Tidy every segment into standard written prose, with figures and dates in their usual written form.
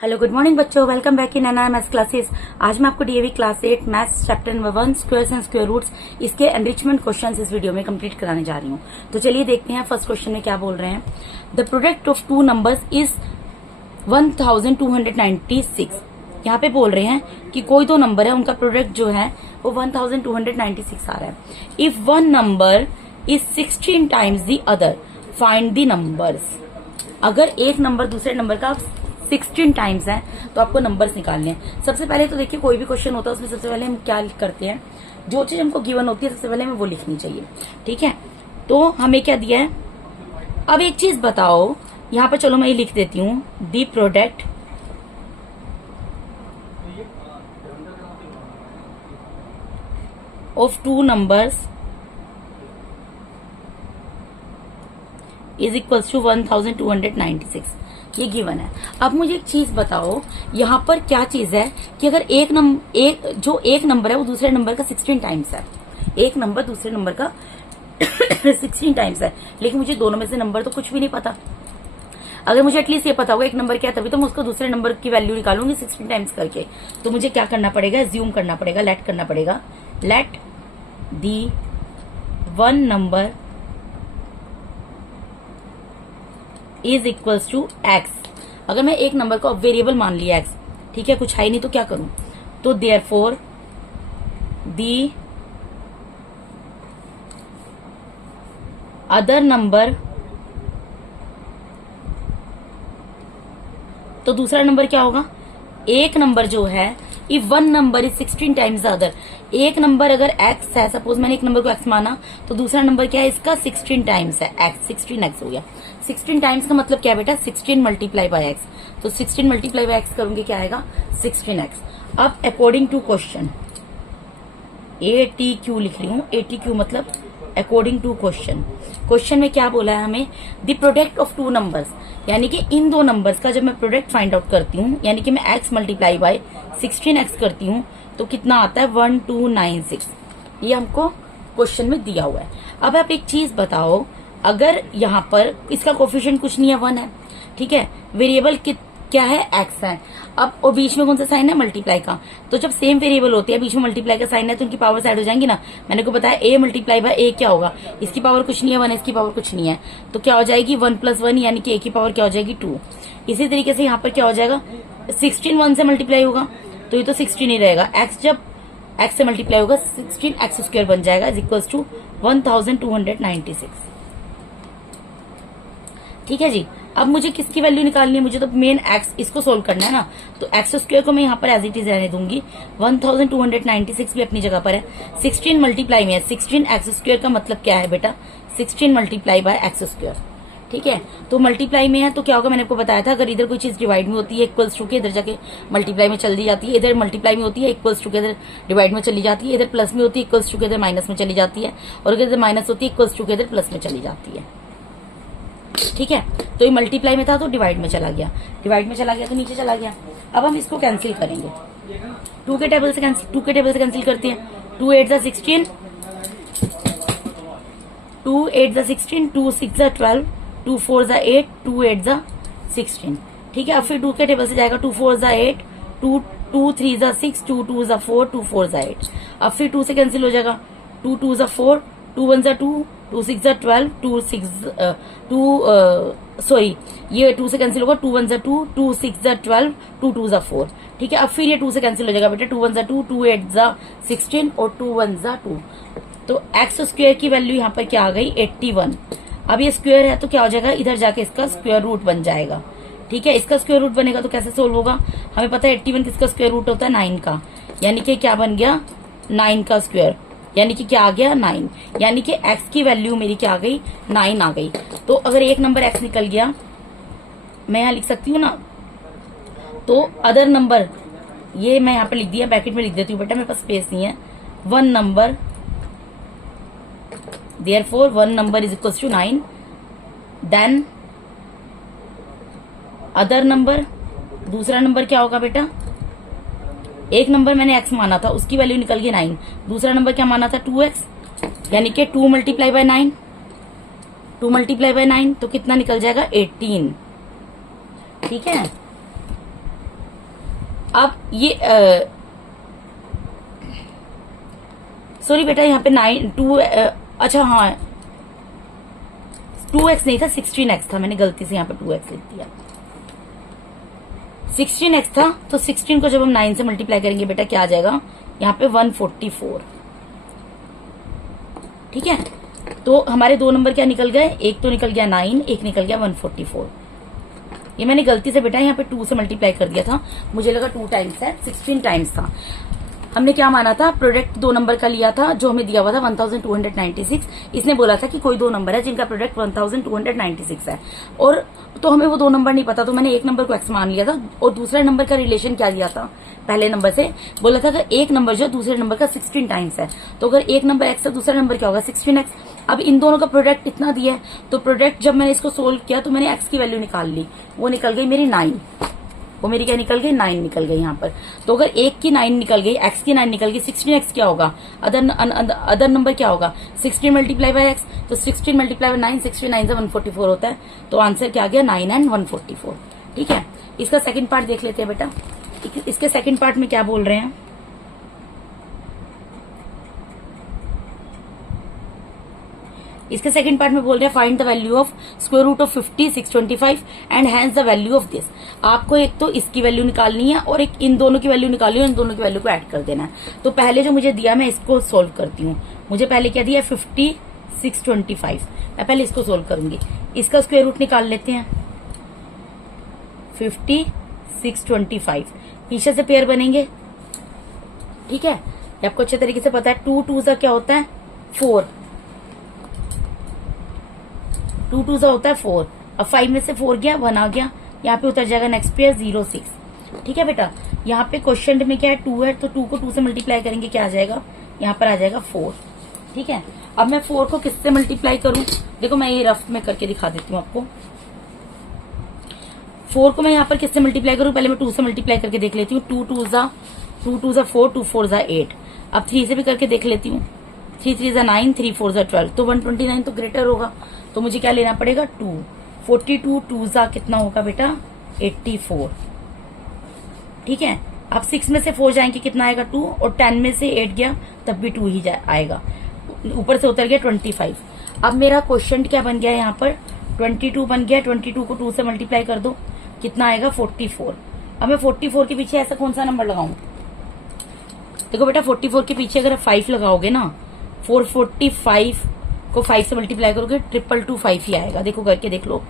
Hello good morning बच्चों, welcome back in NR maths classes. आज मैं आपको DAV class 8 maths chapter number 1 squares and square roots इसके enrichment questions इस video में कंप्लीट कराने जा रही हूँ। तो चलिए देखते हैं फर्स्ट क्वेश्चन में क्या बोल रहे हैं। The product of two numbers is 1296। यहाँ पे बोल रहे हैं कि कोई दो नंबर है, उनका प्रोडक्ट जो है वो 1296 आ रहा है। If one number is 16 times the other find the numbers. अगर एक नंबर दूसरे नंबर का 16 टाइम्स है तो आपको नंबर्स निकालने हैं। सबसे पहले तो देखिए, कोई भी क्वेश्चन होता है उसमें सबसे पहले हम क्या करते हैं, जो चीज हमको गिवन होती है सबसे पहले हमें वो लिखनी चाहिए। ठीक है, तो हमें क्या दिया है। अब एक चीज बताओ, यहां पर चलो मैं ये लिख देती हूँ, the product of two numbers is equals to 1296। ये गिवन है। अब मुझे एक चीज बताओ, यहाँ पर क्या चीज है कि अगर एक नंबर है वो दूसरे नंबर का 16 टाइम्स है। एक नंबर दूसरे नंबर का 16 टाइम्स है, लेकिन मुझे दोनों में से नंबर तो कुछ भी नहीं पता। अगर मुझे एटलीस्ट ये पता होगा एक नंबर क्या है, तभी तो मैं उसको दूसरे नंबर की वैल्यू निकालूंगी 16 टाइम्स करके। तो मुझे क्या करना पड़ेगा, ज्यूम करना पड़ेगा, लेट करना पड़ेगा। Let the one number is equals to x. अगर मैं एक नंबर को वेरिएबल मान लिया एक्स, ठीक है, कुछ है ही नहीं तो क्या करूं, तो देयरफॉर दी अदर नंबर, तो दूसरा नंबर क्या होगा, एक नंबर जो है, if one number is 16 times the other. एक नंबर अगर एक्स है, सपोज मैंने एक नंबर को एक्स माना, तो दूसरा नंबर क्या है इसका 16 टाइम्स है, एक्स 16x हो गया। 16 टाइम्स का मतलब क्या है बेटा, 16 मल्टीप्लाई बाय एक्स। तो 16 मल्टीप्लाई बाय एक्स करूंगी क्या आएगा, 16x। अब अकॉर्डिंग टू क्वेश्चन, ATQ लिख रही हूँ, ATQ मतलब अकॉर्डिंग टू क्वेश्चन। क्वेश्चन में क्या बोला है हमें, the product of two numbers, यानी कि इन दो नंबर्स का जब मैं प्रोडक्ट फाइंड आउट करती हूँ, यानी कि मैं x मल्टीप्लाई बाय 16x करती हूँ, तो कितना आता है 1296। ये हमको क्वेश्चन में दिया हुआ है। अब आप एक चीज बताओ, अगर यहाँ पर इसका कोफिशिएंट कुछ नहीं है, 1 है, ठीक है, वेरिएबल क्या है, x है। अब और बीच में कौन सा साइन है, मल्टीप्लाई का। तो जब सेम वेरिएबल होती है, बीच में मल्टीप्लाई का साइन है, तो उनकी पावर ऐड हो जाएंगी ना। मैंने को बताया a मल्टीप्लाई बाय a क्या होगा, इसकी पावर कुछ नहीं है 1, इसकी पावर कुछ नहीं है, तो क्या हो जाएगी 1 + 1, यानी कि a की पावर क्या हो जाएगी 2। इसी तरीके से यहाँ पर क्या हो जाएगा, 16 1 से मल्टीप्लाई होगा तो ये तो 16 ही रहेगा। x जब x से मल्टीप्लाई होगा 16x² बन जाएगा, इज इक्वल्स टू 1296। ठीक है जी। अब मुझे किसकी वैल्यू निकालनी है, मुझे तो मेन x इसको सोल्व करना है ना। तो x² को मैं यहाँ पर एज इट इज रहने दूंगी, 1296 भी अपनी जगह पर है। 16 मल्टीप्लाई में है, 16x² का मतलब क्या है बेटा, 16 मल्टीप्लाई बाय x²। ठीक है, तो मल्टीप्लाई में है तो क्या होगा, मैंने आपको बताया था, अगर इधर कोई चीज डिवाइड में होती है इक्वल्स टू के, इधर जाके मल्टीप्लाई में चली जाती है। इधर मल्टीप्लाई में होती है इक्वल्स टू के, इधर डिवाइड में चली जाती है। इधर प्लस में होती है इक्वल्स टू के, इधर माइनस में चली जाती है। और अगर इधर माइनस होती है इक्वल्स टू के, इधर प्लस में चली जाती है। ठीक है, तो ये मल्टीप्लाई में था तो डिवाइड में चला गया, डिवाइड में चला गया तो नीचे चला गया। अब हम इसको कैंसिल करेंगे, 2 के टेबल से कैंसिल करते हैं। 2 8 जा 16, 2 8 जा 16, 2 6 जा 12, 2 4 जा 8, 2 8 जा 16। ठीक है, अब फिर 2 के टेबल से जाएगा, 2 4 जा 8, 2 3 जा 6, 2 2 जा 4, 2 4 जा 8। अब फिर 2 से कैंसिल हो जाएगा, 2 2 जा 4, 2 1 जा 2, 2 6 जा 12, ये 2 से कैंसिल होगा, 2 1 जा 2, 2 6 जा 12, 2 2 जा 4। ठीक है, अब फिर ये 2 से कैंसिल हो जाएगा बेटा, 2 1 जा 2, 2 8 जा 16 और 2 1 जा 2। तो x² की वैल्यू यहाँ पर क्या आ गई, 81। अब ये स्क्वायर है तो क्या हो जाएगा, इधर जाके इसका स्क्वायर रूट बन जाएगा। ठीक है, इसका स्क्वायर रूट बनेगा तो कैसे सोल्व होगा, हमें पता है 81 किसका स्क्वायर रूट होता है, 9 का, यानी कि क्या बन गया 9 का स्क्वायर, यानी कि क्या आ गया 9, यानी कि x की वैल्यू मेरी क्या आ गई, 9 आ गई। तो अगर एक नंबर x निकल गया, मैं यहाँ लिख सकती हूँ ना, तो अदर नंबर, ये मैं यहाँ पे लिख दिया, ब्रैकेट में लिख देती हूँ बेटा, मेरे पास स्पेस नहीं है। One number, therefore one number is equals to 9, then other number, दूसरा नंबर क्या होगा बेटा, एक नंबर मैंने x माना था उसकी वैल्यू निकल गई 9, दूसरा नंबर क्या माना था 2x, यानी कि 2 मल्टीप्लाई बाय 9, 2 मल्टीप्लाई बाय 9 तो कितना निकल जाएगा 18। ठीक है, अब ये सॉरी बेटा, यहाँ पे 2 अच्छा हाँ 2x नहीं था, 16x था, मैंने गलती से यहाँ पे 2x लिख दिया। 16x था, तो 16 को जब हम 9 से मल्टीप्लाई करेंगे बेटा क्या आ जाएगा, यहाँ पे 144। ठीक है, तो हमारे 2 नंबर क्या निकल गए, एक तो निकल गया 9, एक निकल गया 144। ये मैंने गलती से बेटा यहाँ पे 2 से मल्टीप्लाई कर दिया था, मुझे लगा 2 टाइम्स है, 16 टाइम्स था। हमने क्या माना था, प्रोडक्ट 2 नंबर का लिया था जो हमें दिया हुआ था 1296। इसने बोला था कि कोई 2 नंबर है जिनका प्रोडक्ट 1296 है, और तो हमें वो 2 नंबर नहीं पता, तो मैंने एक नंबर को एक्स मान लिया था और दूसरे नंबर का रिलेशन क्या दिया था, पहले नंबर से बोला था कि एक नंबर जो दूसरे नंबर का 16 टाइम्स है, तो अगर एक नंबर एक्स है दूसरा नंबर क्या होगा 16x। अब इन दोनों का प्रोडक्ट इतना दिया है, तो प्रोडक्ट जब मैंने इसको सोल्व किया तो मैंने एक्स की वैल्यू निकाल ली, वो निकल गई मेरी 9, वो मेरी क्या निकल गई 9 निकल गई यहाँ पर। तो अगर एक की 9 निकल गई, एक्स की 9 निकल गई, 16x क्या होगा, अदर नंबर क्या होगा 16 मल्टीप्लाई बाय एक्स, तो 16 मल्टीप्लाई बाय 9, 16 9 से 144 होता है, तो आंसर क्या आ गया 9 एंड 144। ठीक है, इसका सेकंड पार्ट देख लेते हैं बेटा। इसके सेकंड पार्ट में क्या बोल रहे हैं, इसके सेकंड पार्ट में बोल रहे हैं find the value of square root of 50 625 and hence the value of this. आपको एक तो इसकी वैल्यू निकालनी है और एक इन दोनों की वैल्यू निकालनी है, इन दोनों की वैल्यू को ऐड कर देना है। तो पहले जो मुझे दिया मैं इसको सोल्व करती हूँ। मुझे पहले क्या दिया 50 625, मैं पहले इसको सोल्व करूंगी। इसका स्क्वायर रूट निकाल लेते हैं 50 625, पीछे से पेयर बनेंगे। ठीक है, ये आपको अच्छे तरीके से पता है। 2 2 क्या होता है 4, 2 2 होता है 4। अब 5 में से 4 गया 1 आ गया, यहाँ पे उतर जाएगा नेक्स्ट पेयर 06। ठीक है बेटा, यहाँ पे क्वेश्चन में क्या है 2 है, तो 2 को 2 से मल्टीप्लाई करेंगे क्या आ जाएगा, यहाँ पर आ जाएगा 4। ठीक है, अब मैं 4 को किससे मल्टीप्लाई करूं, देखो मैं ये रफ में करके दिखा देती हूँ आपको। 4 को मैं यहाँ पर किससे मल्टीप्लाई करूं, पहले मैं 2 से मल्टीप्लाई करके देख लेती हूँ। 2 2 4, 2 4 8। अब 3 से भी करके देख लेती हूँ। 3 3 9, 3 4 12, तो 129 तो ग्रेटर होगा, तो मुझे क्या लेना पड़ेगा 2। 42 2 कितना होगा बेटा 84। ठीक है, अब 6 में से 4 जाएंगे कितना आएगा 2, और 10 में से 8 गया तब भी 2 ही आएगा, ऊपर से उतर गया 25। अब मेरा क्वेश्चन क्या बन गया यहाँ पर 22 बन गया। 22 को 2 से मल्टीप्लाई कर दो, कितना आएगा 44। अब मैं 44 के पीछे ऐसा कौन सा नंबर लगाऊं, देखो बेटा 44 के पीछे अगर 5 लगाओगे ना, 445 को 5 से मल्टीप्लाई करोगे 222 ही आएगा। देखो करके देख लो,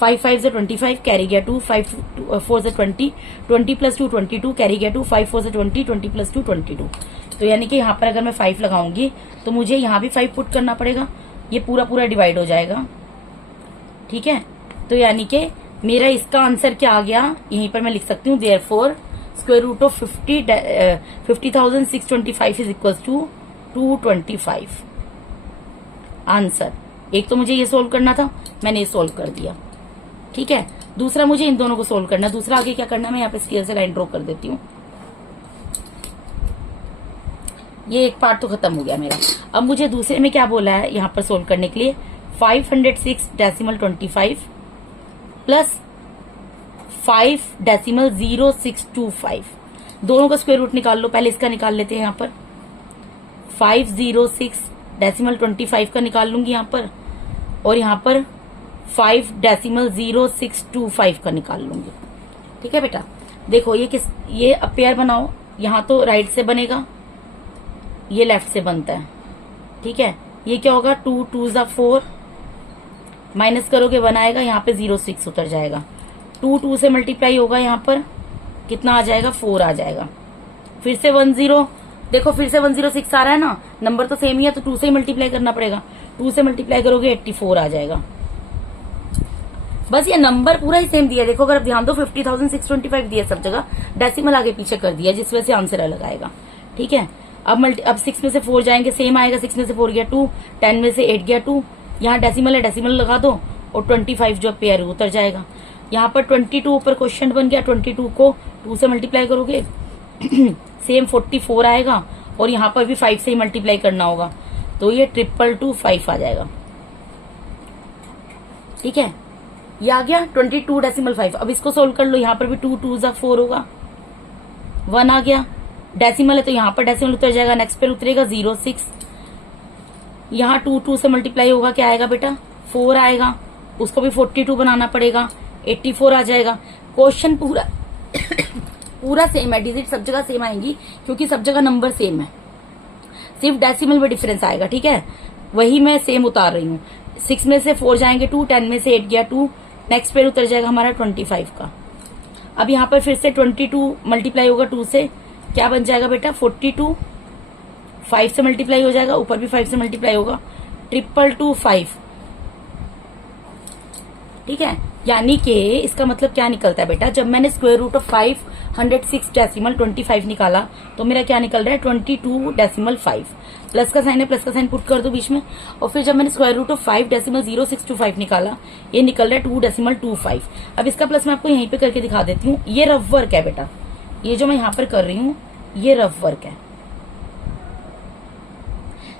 5 5 से 25 कैरी गया 2, 5 4 से 20, 20 प्लस 2 22 कैरी गया 2, 5 4 से 20, 20 प्लस 2 22। तो यानी कि यहाँ पर अगर मैं 5 लगाऊंगी तो मुझे यहाँ भी 5 पुट करना पड़ेगा, ये पूरा पूरा डिवाइड हो जाएगा। ठीक है, तो यानी कि मेरा इसका आंसर क्या आ गया, यहीं पर मैं लिख सकती हूँ therefore square root of 50,625 is equal to 225। Answer एक तो मुझे ये सोल्व करना था, मैंने ये सोल्व कर दिया। ठीक है, दूसरा मुझे इन दोनों को सोल्व करना है। दूसरा आगे क्या करना है, मैं यहाँ पे स्केल से लाइन ड्रॉ कर देती हूँ। ये एक पार्ट तो खत्म हो गया मेरा। अब मुझे दूसरे में क्या बोला है यहाँ पर सोल्व करने के लिए, 506.25 प्लस 5.0625, दोनों का स्क्वायर रूट निकाल लो। पहले इसका निकाल लेते हैं, यहाँ पर 506.25 का निकाल लूंगी यहाँ पर, और यहाँ पर 5.0625 का निकाल लूंगी। ठीक है बेटा, देखो ये अब पेयर बनाओ, यहाँ तो राइट से बनेगा, ये लेफ्ट से बनता है। ठीक है, ये क्या होगा 2 2 4, माइनस करोगे 1 आएगा, यहाँ पे 06 उतर जाएगा। 2 2 से मल्टीप्लाई होगा, यहाँ पर कितना आ जाएगा 4 आ जाएगा। फिर से 10, देखो फिर से 106 आ रहा है ना, नंबर तो सेम ही है, तो 2 से ही मल्टीप्लाई करना पड़ेगा। 2 से मल्टीप्लाई करोगे 84 आ जाएगा। बस ये नंबर पूरा ही सेम दिया, देखो अगर आप ध्यान दो 50,625 दिया सब जगह, डेसिमल आगे पीछे कर दिया, जिस वजह से आंसर अलग आएगा। ठीक है, अब 6 में से 4 जाएंगे, सेम आएगा। 6 में से 4 गया 2, 10 में से 8 गया 2, यहाँ डेसिमल है डेसिमल लगा दो, और 25 जो पेयर उतर जाएगा। यहाँ पर 22 ऊपर क्वेश्चन बन गया, 22 को 2 से मल्टीप्लाई करोगे सेम 44 आएगा, और यहाँ पर भी 5 से ही मल्टीप्लाई करना होगा, तो ये 222 आ जाएगा। ठीक है, ये आ गया 22.5। अब इसको सोल्व कर लो, यहाँ पर भी 2 2 4 होगा, 1 आ गया, डेसिमल है तो यहाँ पर डेसिमल उतर जाएगा, नेक्स्ट पर उतरेगा 06, यहाँ 2 से मल्टीप्लाई होगा, क्या आएगा बेटा 4 आएगा, उसको भी 42 बनाना पड़ेगा, 84 आ जाएगा। क्वेश्चन पूरा पूरा सेम है, डिजिट सब जगह सेम आएंगी क्योंकि सब जगह नंबर सेम है, सिर्फ डेसिमल में डिफरेंस आएगा, ठीक है, वही मैं सेम उतार रही हूँ। 6 में से 4 जाएंगे 2, 10 में से 8 गया 2, नेक्स्ट पे उतर जाएगा हमारा 25 का। अब यहाँ पर फिर से 22 मल्टीप्लाई होगा 2 से, क्या बन जाएगा बेटा 42, 5 से मल्टीप्लाई हो जाएगा, ऊपर भी 5 से मल्टीप्लाई होगा, 222 ठीक है। यानी कि इसका मतलब क्या निकलता है बेटा, जब मैंने स्क्वायर रूट ऑफ 506 डेसिमल 25 निकाला तो मेरा क्या निकल रहा है 22.5। प्लस का साइन है, प्लस का साइन पुट कर दो बीच में, और फिर जब मैंने स्क्वायर रूट ऑफ 5.0625 निकाला ये निकल रहा है 2.25। अब इसका प्लस मैं आपको यहीं पे करके दिखा देती हूँ। ये रफ वर्क है बेटा, ये जो मैं यहाँ पर कर रही हूँ ये रफ वर्क है,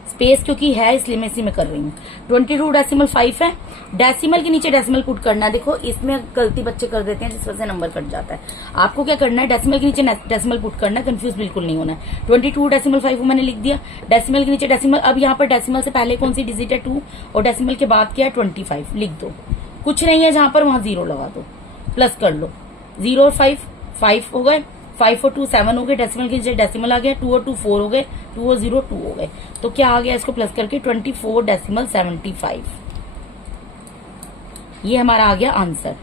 स्पेस क्योंकि है इसलिए मैं इसी में कर रही हूँ। 22.5 है, डेसिमल के नीचे डेसिमल पुट करना है। देखो इसमें गलती बच्चे कर देते हैं जिस वजह से नंबर कट जाता है। आपको क्या करना है, डेसिमल के नीचे डेसिमल पुट करना है, कंफ्यूज बिल्कुल नहीं होना है। 22.5 मैंने लिख दिया, डेसिमल के नीचे डेसिमल। अब यहाँ पर डेसिमल से पहले कौन सी डिजिट है 2 और डेसिमल के बाद क्या है 25, लिख दो। कुछ नहीं है जहां पर वहां 0 लगा दो, प्लस कर लो। 0 और 5 हो गए, 5 और 2 7 हो गए, डेसिमल के नीचे डेसिमल आ गया, 2 और 2 4 हो गए, 2 और 0 2 हो गए, तो क्या आ गया इसको प्लस करके 24.75। ये हमारा आ गया आंसर,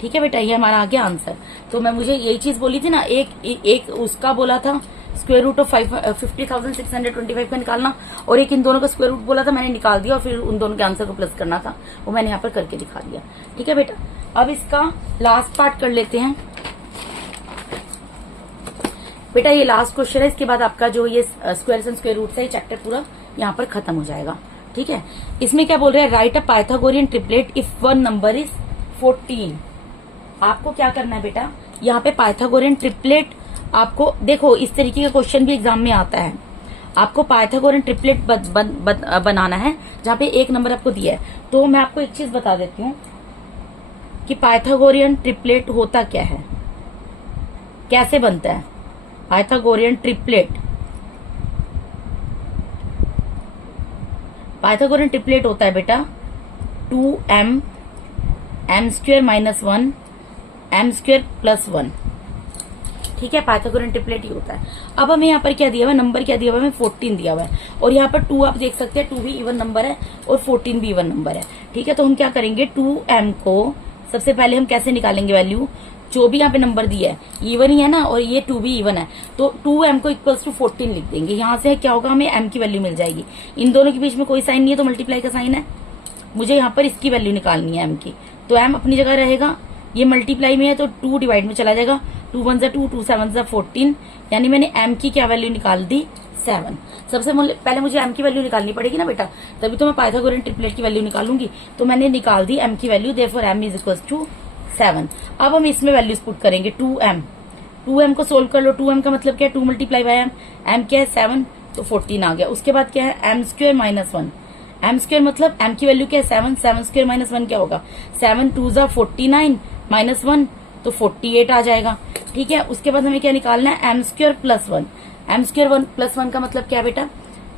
ठीक है बेटा, ये हमारा आ गया आंसर। तो मैं मुझे यही चीज बोली थी ना, एक उसका बोला था स्क्वायर रूट ऑफ 50,625 का निकालना, और एक इन दोनों का स्क्वायर रूट बोला था, मैंने निकाल दिया और फिर उन दोनों के आंसर को प्लस करना था, वो मैंने यहाँ पर करके दिखा दिया, ठीक है बेटा। अब इसका लास्ट पार्ट कर लेते हैं बेटा, ये लास्ट क्वेश्चन है, इसके बाद आपका जो ये स्क्वायर्स एंड स्क्वायर रूट्स है ये चैप्टर पूरा यहाँ पर खत्म हो जाएगा, ठीक है। इसमें क्या बोल रहे हैं, right a Pythagorean triplet if one number is 14। आपको क्या करना है बेटा, यहाँ पे पाइथागोरियन ट्रिपलेट आपको देखो इस तरीके का क्वेश्चन भी एग्जाम में आता है। आपको पाइथागोरियन ट्रिपलेट बनाना है जहाँ पे एक नंबर आपको दिया है। तो मैं आपको एक चीज बता देती हूँ कि पाइथागोरियन ट्रिपलेट होता क्या है, कैसे बनता है पाइथागोरियन ट्रिपलेट। पाइथागोरियन ट्रिपलेट होता है बेटा 2m m² - 1 m² + 1, ठीक है। पाइथागोरियन ट्रिपलेट ही होता है। अब हमें यहाँ पर क्या दिया हुआ है, नंबर क्या दिया हुआ है, 14 दिया हुआ है, और यहाँ पर 2 आप देख सकते हैं, 2 भी इवन नंबर है और 14 भी इवन नंबर है, ठीक है। तो हम क्या करेंगे, 2m को सबसे पहले हम कैसे निकालेंगे वैल्यू, जो भी यहाँ पे नंबर दिया है इवन ही है ना, और ये 2 भी इवन है, तो 2m को इक्वल्स टू 14 लिख देंगे। यहाँ से क्या होगा, हमें m की वैल्यू मिल जाएगी। इन दोनों के बीच में कोई साइन नहीं है तो मल्टीप्लाई का साइन है, मुझे यहाँ पर इसकी वैल्यू निकालनी है m की, तो m अपनी जगह रहेगा, ये मल्टीप्लाई में है तो 2 डिवाइड में चला जाएगा, 2 1 = 2, 2 7 = 14, यानी मैंने m की क्या वैल्यू निकाल दी 7। सबसे पहले मुझे m की वैल्यू निकालनी पड़ेगी ना बेटा, तभी तो मैं पाइथागोरियन ट्रिपलेट की वैल्यू निकालूंगी। तो मैंने निकाल दी m की वैल्यू, देयरफॉर m = 7। अब हम इसमें वैल्यूज पुट करेंगे, 2m को सोल्व कर लो। 2m का मतलब क्या है, 2 × m क्या है 7, तो 14 आ गया। उसके बाद क्या है m² - 1, m² मतलब m की वैल्यू क्या है 7, 7² - 1 क्या होगा, 7 2 = 49 -1 तो 48 आ जाएगा, ठीक है। उसके बाद हमें क्या निकालना है, m² + 1, m² + 1 का मतलब क्या है बेटा,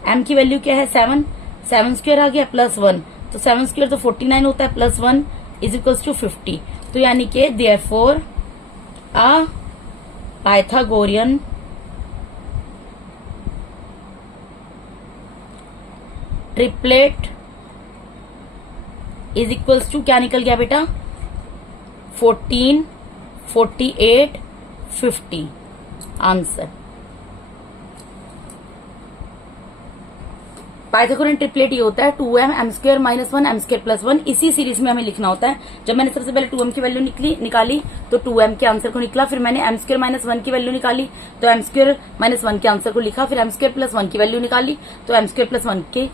m की वैल्यू क्या है 7, 7² आ गया +1, तो 7² तो 49 होता है, +1 = 50। तो यानी कि देयरफॉर अ पाइथागोरियन ट्रिपलेट = क्या निकल गया बेटा, 14 48 50 आंसर। पाइथागोरियन ट्रिपलेट ये होता है 2m m² - 1 m² + 1, इसी सीरीज में हमें लिखना होता है। जब मैंने सबसे पहले 2m की वैल्यू निकाली तो 2m के आंसर को निकला, फिर मैंने m² - 1 की वैल्यू निकाली तो m² - 1 के आंसर को लिखा, फिर m² + 1 की वैल्यू निकाली तो m² + 1 के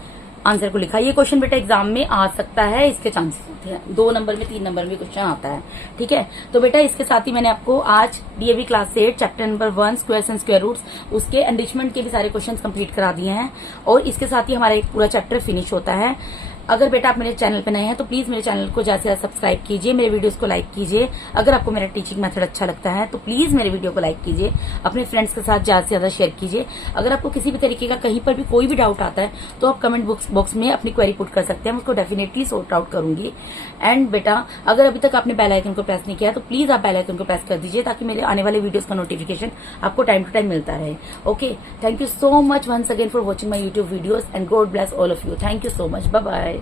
आंसर को लिखा। ये क्वेश्चन बेटा एग्जाम में आ सकता है, इसके चांसेस होते हैं, 2 नंबर में 3 नंबर में क्वेश्चन आता है, ठीक है। तो बेटा इसके साथ ही मैंने आपको आज DAV class 8 chapter number 1 squares and square roots उसके एनरिचमेंट के भी सारे क्वेश्चंस कंप्लीट करा दिए हैं, और इसके साथ ही हमारा एक पूरा चैप्टर फिनिश होता है। अगर बेटा आप मेरे चैनल पे नए हैं तो प्लीज मेरे चैनल को ज्यादा से ज्यादा सब्सक्राइब कीजिए, मेरे वीडियोस को लाइक कीजिए। अगर आपको मेरा टीचिंग मेथड अच्छा लगता है तो प्लीज मेरे वीडियो को लाइक कीजिए, अपने फ्रेंड्स के साथ ज्यादा से ज्यादा शेयर कीजिए। अगर आपको किसी भी तरीके का कहीं पर भी कोई भी डाउट आता है तो आप कमेंट बॉक्स में अपनी क्वेरी पुट कर सकते हैं, मैं उसको डेफिनेटली सॉर्ट आउट करूंगी। एंड बेटा अगर अभी तक आपने बेल आइकन को प्रेस नहीं किया तो प्लीज आप बेल आइकन को प्रेस कर दीजिए ताकि मेरे आने वाले वीडियोस का नोटिफिकेशन आपको टाइम टू टाइम मिलता रहे। Okay, thank you so much once again for watching my YouTube videos and God bless all of you. Thank you so much, bye bye.